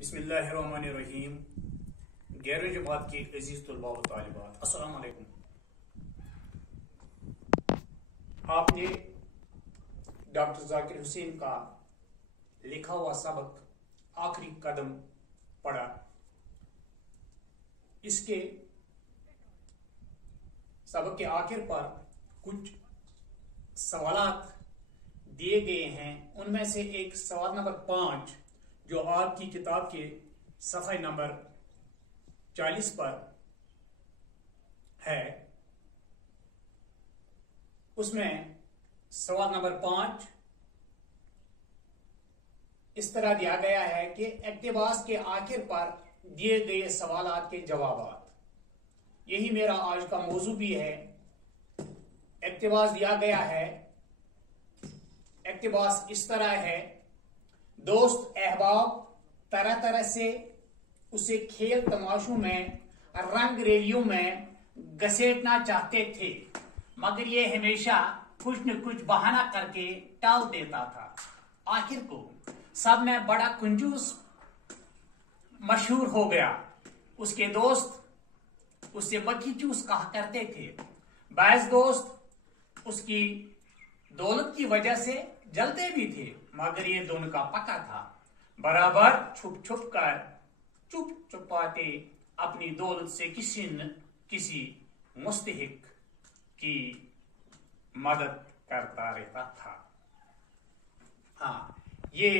बिस्मिल्लाहिर्रहमानिर्रहीम। गैर जमात के अजीज तलबा व तालिबात, अस्सलाम वालेकुम। आपने डॉक्टर जाकिर हुसैन का लिखा हुआ सबक आखिरी कदम पढ़ा। इसके सबक के आखिर पर कुछ सवालात दिए गए हैं। उनमें से एक सवाल नंबर 5 जो आपकी किताब के सफ़े नंबर 40 पर है, उसमें सवाल नंबर 5 इस तरह दिया गया है कि इक़्तिबास के आखिर पर दिए गए सवालात के जवाबात। यही मेरा आज का मौजू भी है। इक़्तिबास दिया गया है। इक़्तिबास इस तरह है, दोस्त अहबाब तरह तरह से उसे खेल तमाशों में, रंग रैलियों में घसीटना चाहते थे, मगर ये हमेशा कुछ न कुछ बहाना करके टाल देता था। आखिर को सब में बड़ा कंजूस मशहूर हो गया। उसके दोस्त उससे मक्खी चूस कहा करते थे। बाज़ दोस्त उसकी दौलत की वजह से जलते भी थे, मगर ये दोनों का पक्का था। बराबर छुप छुप कर चुप चुपाते अपनी दौलत से किसी न किसी मुस्तहिक की मदद करता रहता था। हाँ, ये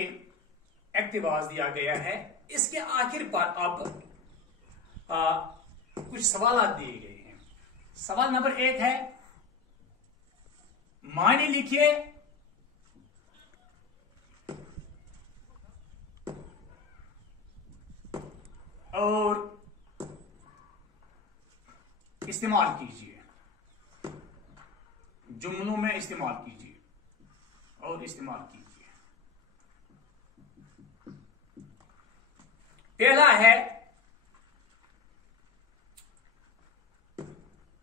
इक़्तिबास दिया गया है। इसके आखिर पर अब कुछ सवाल दिए गए हैं। सवाल नंबर 1 है, मायने लिखिए और इस्तेमाल कीजिए। जुमलों में इस्तेमाल कीजिए और इस्तेमाल कीजिए। पहला है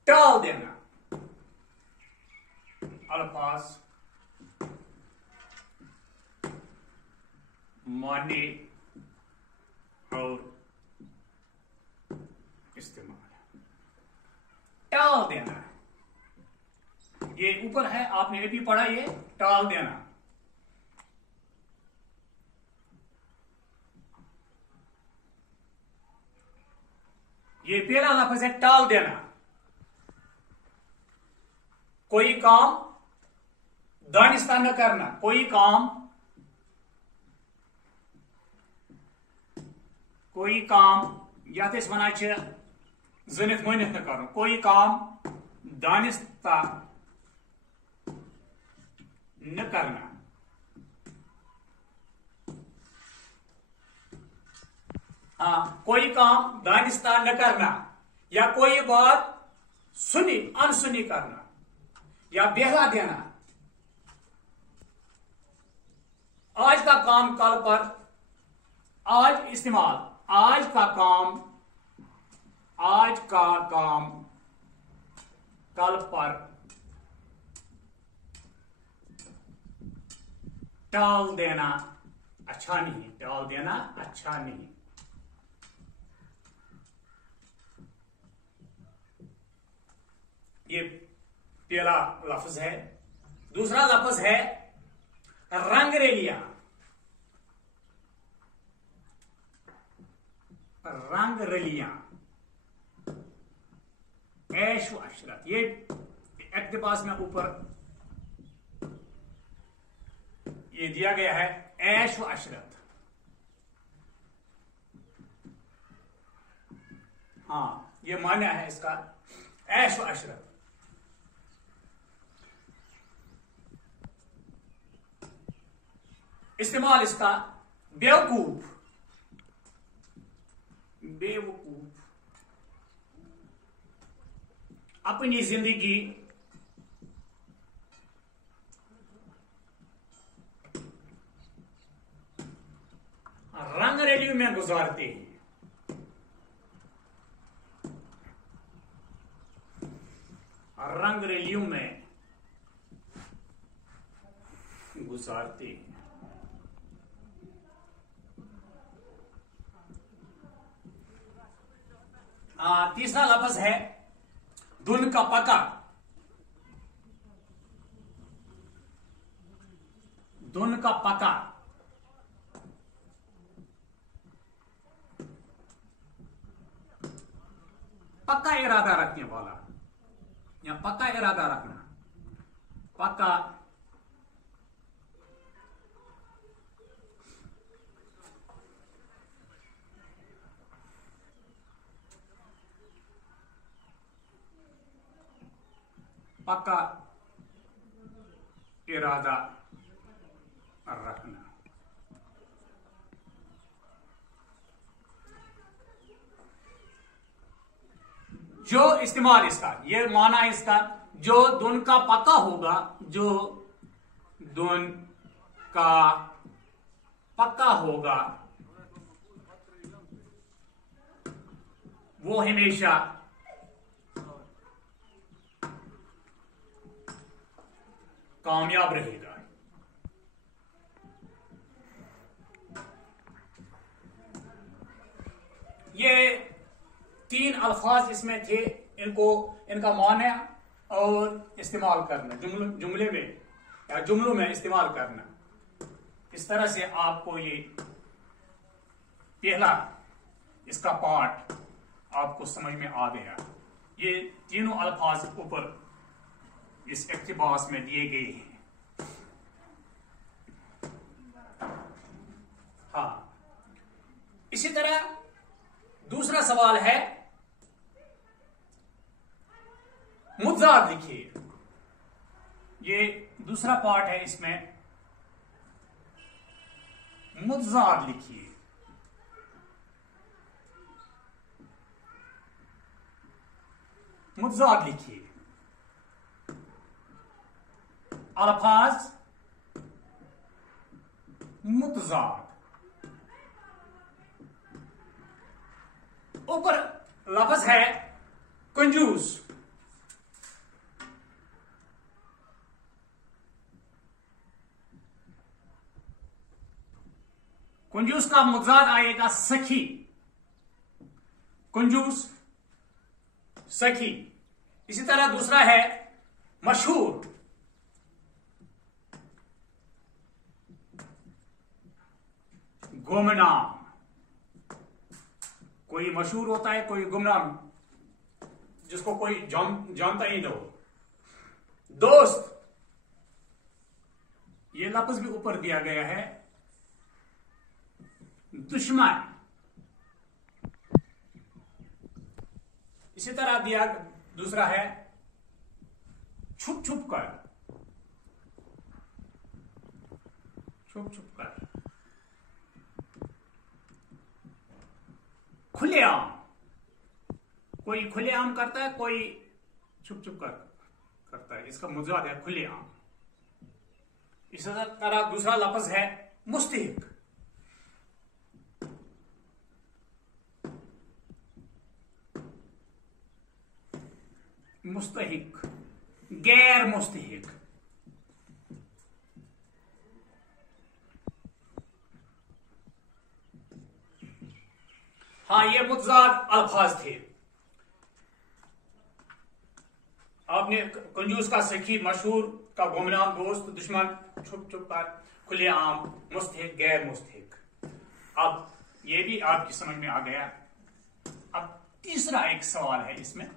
टाल देना। अल्फाज माने और इस्तेमाल। टाल देना, ये ऊपर है, आपने ये भी पढ़ा। ये टाल देना, ये पहला लफ्ज है, टाल देना। कोई काम दानिस्ता न करना, कोई काम यथ वन जनित मनित न कर, कोई काम दानिस्ता न करना। हाँ, कोई काम दानिस्ता न करना, या कोई बात सुनी अनसुनी करना, या बहला देना। आज का काम कल पर, आज इस्तेमाल, आज का काम कल पर टाल देना अच्छा नहीं, टाल देना अच्छा नहीं। ये पहला लफ्ज है। दूसरा लफ्ज है रंग रेलियां। रंग रलियां, ऐश व अशरत। ये इक़्तिबास में ऊपर ये दिया गया है, ऐश व अशरत। हाँ, ये मान्य है इसका, ऐश व अशरत। इस्तेमाल इसका बेवकूफ, अपनी जिंदगी रंग रैलियों में गुजारते हैं। रंग रैलियों में गुजारते हैं। तीसरा लफ्ज है दुन का पका। दुन का पका, पक्का इरादा रखने वाला या पक्का इरादा रखना, पक्का। पक्का इरादा रखना। जो इस्तेमाल इसका, ये माना इसका, जो दुन का पक्का होगा, जो दुन का पक्का होगा वो हमेशा कामयाब रहेगा। ये तीन अल्फाज इसमें थे, इनका माना और इस्तेमाल करना, जुमले में या जुमलों में इस्तेमाल करना। इस तरह से आपको ये पहला इसका पार्ट आपको समझ में आ गया। ये तीनों अल्फाज ऊपर इस इक्तिबास में दिए गए हैं। हाँ, इसी तरह दूसरा सवाल है, मुद्दात लिखिए। ये दूसरा पार्ट है, इसमें मुद्दात लिखिए। मुद्दात लिखिए। अल्फाज मुतजाद। ऊपर लफ्ज है कंजूस। कंजूस का मुतजाद आएगा सखी। कंजूस, सखी। इसी तरह दूसरा है मशहूर। गुमनाम। कोई मशहूर होता है, कोई गुमनाम, जिसको कोई जानता ही ना हो। दोस्त, ये लफ्ज भी ऊपर दिया गया है। दुश्मन, इसी तरह दिया दूसरा है छुप छुप कर। छुप छुप कर। खुलेआम, कोई खुलेआम करता है, कोई छुप छुप कर करता है। इसका मुजाद है खुलेआम। इसी तरह दूसरा लफ्ज है मुस्तहिक। मुस्तहिक, गैर मुस्तहिक। हाँ, ये मुतजाद अल्फाज थे। आपने कंजूस का सखी, मशहूर का गुमनाम, दोस्त, दुश्मन, छुप छुप कर, खुलेआम, मुस्तहिक, गैर मुस्तहिक। अब ये भी आपकी समझ में आ गया। अब तीसरा एक सवाल है इसमें,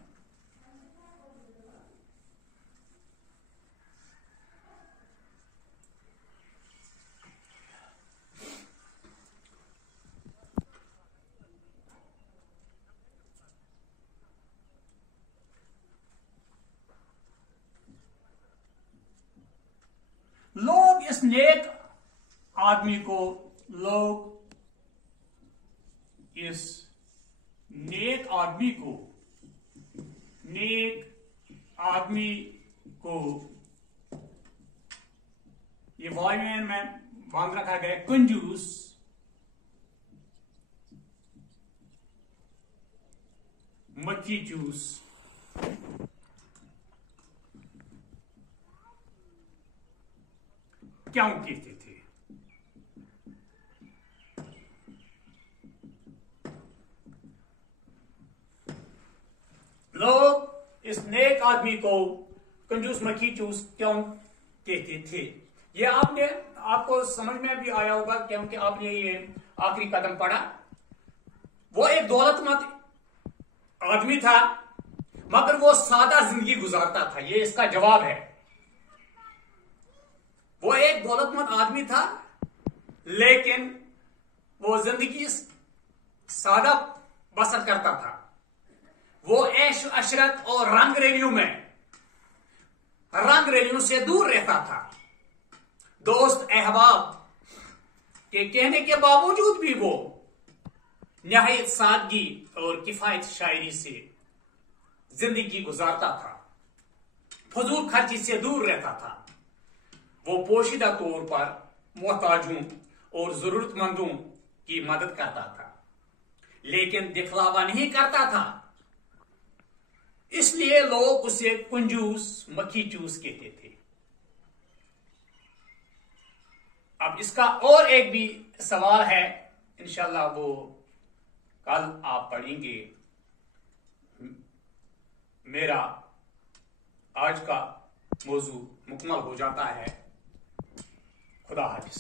लोग इस नेक आदमी को, लोग इस नेक आदमी को, नेक आदमी को, ये वॉल्यूम में बांध रखा गया, कंजूस, मक्खी जूस। क्यों कहते थे? इस नेक आदमी को कंजूस मक्खी चूस क्यों कहते थे। ये आपको समझ में भी आया होगा क्योंकि आपने ये आखिरी कदम पढ़ा। वो एक दौलतमंद आदमी था मगर वो सादा जिंदगी गुजारता था, ये इसका जवाब है। वो एक दौलतमंद आदमी था लेकिन वो जिंदगी सादा बसर करता था। वो ऐश अशरत और रंग रेलियों से दूर रहता था। दोस्त अहबाब के कहने के बावजूद भी वो निहायत सादगी और किफायत शायरी से जिंदगी गुजारता था। फजूल खर्ची से दूर रहता था। वो पोशीदा तौर पर मोहताजों और जरूरतमंदों की मदद करता था लेकिन दिखलावा नहीं करता था, इसलिए लोग उसे कंजूस मक्खी चूस कहते थे। अब इसका और एक भी सवाल है, इंशाल्लाह वो कल आप पढ़ेंगे। मेरा आज का मौजू मुकम्मल हो जाता है। खुदा हाफिज।